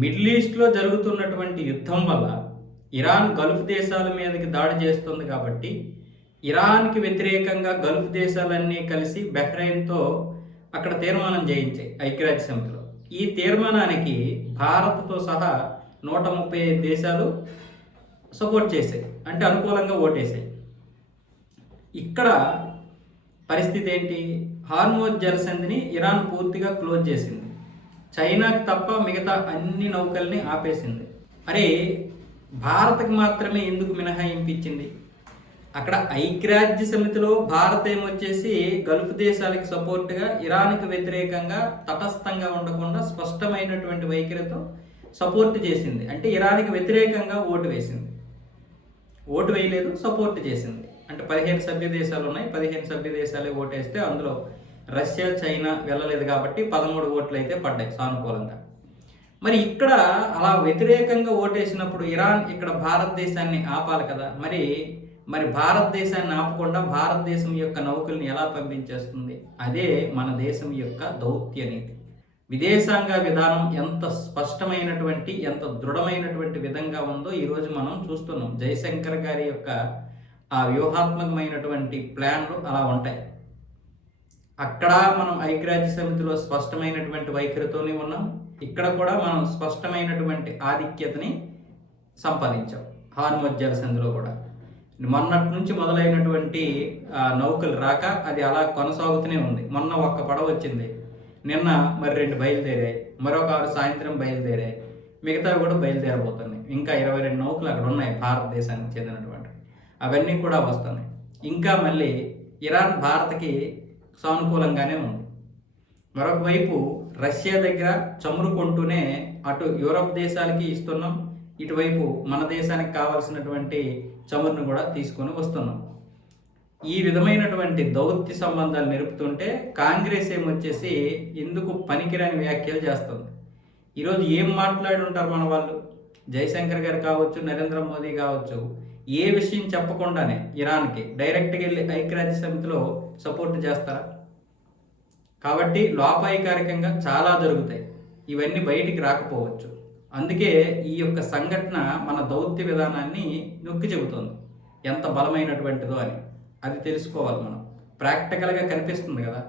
Middle ఈస్ట్‌లో జరుగుతున్నటువంటి యుద్ధం వల్ల ఇరాన్ గల్ఫ్ దేశాల మీదకి దాడి చేస్తుంది కాబట్టి, ఇరాన్‌కి వ్యతిరేకంగా గల్ఫ్ దేశాలన్నీ కలిసి బహ్రెయిన్‌తో అక్కడ తీర్మానం చేయించాయి ఐక్యరాజ్య సమితిలో. ఈ తీర్మానానికి భారత్‌తో సహా 135 దేశాలు సపోర్ట్ చేశాయి. అంటే అనుకూలంగా ఓటేసాయి. ఇక్కడ పరిస్థితి ఏంటి? హార్మోజ్ జలసంధిని ఇరాన్ పూర్తిగా క్లోజ్ చేసింది. చైనాకి తప్ప మిగతా అన్ని నౌకల్ని ఆపేసింది. అరే, భారత్కి మాత్రమే ఎందుకు మినహాయింపు ఇచ్చింది? అక్కడ ఐక్యరాజ్య సమితిలో భారత్ ఏమొచ్చేసి గల్ఫ్ దేశాలకు సపోర్ట్గా ఇరాన్కి వ్యతిరేకంగా తటస్థంగా ఉండకుండా స్పష్టమైనటువంటి వైఖరితో సపోర్ట్ చేసింది. అంటే ఇరాన్కి వ్యతిరేకంగా ఓటు వేసింది. ఓటు వేయలేదు, సపోర్ట్ చేసింది. అంటే 15 సభ్య దేశాలు ఉన్నాయి. 15 సభ్య దేశాలే ఓటేస్తే అందులో రష్యా, చైనా వెళ్ళలేదు కాబట్టి 13 ఓట్లు అయితే పడ్డాయి సానుకూలంగా. మరి ఇక్కడ అలా వ్యతిరేకంగా ఓటేసినప్పుడు ఇరాన్ ఇక్కడ భారతదేశాన్ని ఆపాలి కదా. మరి భారతదేశాన్ని ఆపకుండా భారతదేశం యొక్క నౌకల్ని ఎలా పంపించేస్తుంది? అదే మన దేశం యొక్క దౌత్య నీతి. విదేశాంగ విధానం ఎంత స్పష్టమైనటువంటి, ఎంత దృఢమైనటువంటి విధంగా ఉందో ఈరోజు మనం చూస్తున్నాం. జయశంకర్ గారి యొక్క ఆ వ్యూహాత్మకమైనటువంటి ప్లాన్లు అలా ఉంటాయి. అక్కడ మనం ఐక్యరాజ్య సమితిలో స్పష్టమైనటువంటి వైఖరితోనే ఉన్నాం. ఇక్కడ కూడా మనం స్పష్టమైనటువంటి ఆధిక్యతని సంపాదించాం. హార్మోజ్ జలసంధిలో కూడా మొన్నటి నుంచి మొదలైనటువంటి నౌకలు రాక అది అలా కొనసాగుతూనే ఉంది. మొన్న ఒక్క పడవ వచ్చింది, నిన్న మరి 2 బయలుదేరాయి, మరొక 6 సాయంత్రం బయలుదేరాయి, మిగతావి కూడా బయలుదేరబోతున్నాయి. ఇంకా 22 నౌకలు అక్కడ ఉన్నాయి భారతదేశానికి చెందినటువంటి. అవన్నీ కూడా వస్తున్నాయి. ఇంకా మళ్ళీ ఇరాన్ భారత్కి సానుకూలంగానే ఉంది. మరొక వైపు రష్యా దగ్గర చమురు కొంటూనే అటు యూరప్ దేశాలకి ఇస్తున్నాం, ఇటువైపు మన దేశానికి కావాల్సినటువంటి చమురును కూడా తీసుకొని వస్తున్నాం. ఈ విధమైనటువంటి దౌత్య సంబంధాలు నిలుపుతుంటే కాంగ్రెస్ ఏమొచ్చేసి ఎందుకు పనికిరాని వ్యాఖ్యలు చేస్తుంది. ఈరోజు ఏం మాట్లాడి ఉంటారు మన వాళ్ళు? జయశంకర్ గారు కావచ్చు, నరేంద్ర మోదీ కావచ్చు, ఏ విషయం చెప్పకుండానే ఇరాన్కి డైరెక్ట్గా వెళ్ళి ఐక్యరాజ్య సమితిలో సపోర్ట్ చేస్తారా? కాబట్టి లోపాయికారికంగా చాలా జరుగుతాయి. ఇవన్నీ బయటికి రాకపోవచ్చు. అందుకే ఈ యొక్క సంఘటన మన దౌత్య విధానాన్ని నొక్కి చెబుతుంది, ఎంత బలమైనటువంటిదో అని. అది తెలుసుకోవాలి మనం. ప్రాక్టికల్గా కనిపిస్తుంది కదా.